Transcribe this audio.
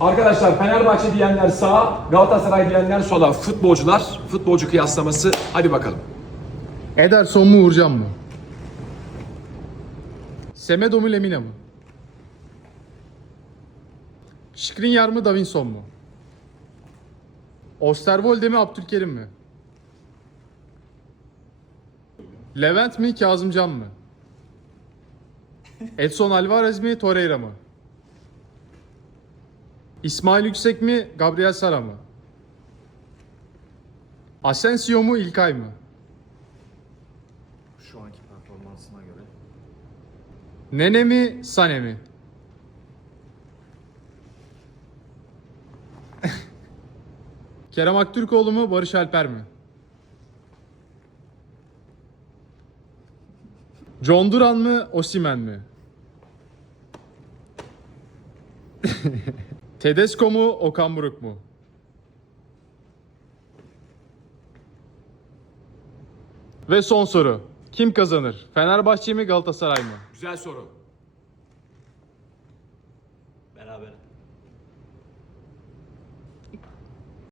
Arkadaşlar Fenerbahçe diyenler sağa, Galatasaray diyenler sola. Futbolcular, futbolcu kıyaslaması. Hadi bakalım. Ederson mu Uğurcan mı? Semedo mu Lemina mı? Skriniar mı Davinson mu? Osterwolde mi Abdülkerim mi? Levent mi Kazımcan mı? Edson Alvarez mi Torreira mı? İsmail Yüksek mi Gabriel Sara mı? Asensio mu İlkay mı? Şu anki performansına göre. Nene mi Sane mi? Kerem Aktürkoğlu mu Barış Alper mi? John Duran mı Osimen mi? Tedesco mu Okan Buruk mu? Ve son soru. Kim kazanır? Fenerbahçe mi Galatasaray mı? Güzel soru. Beraber.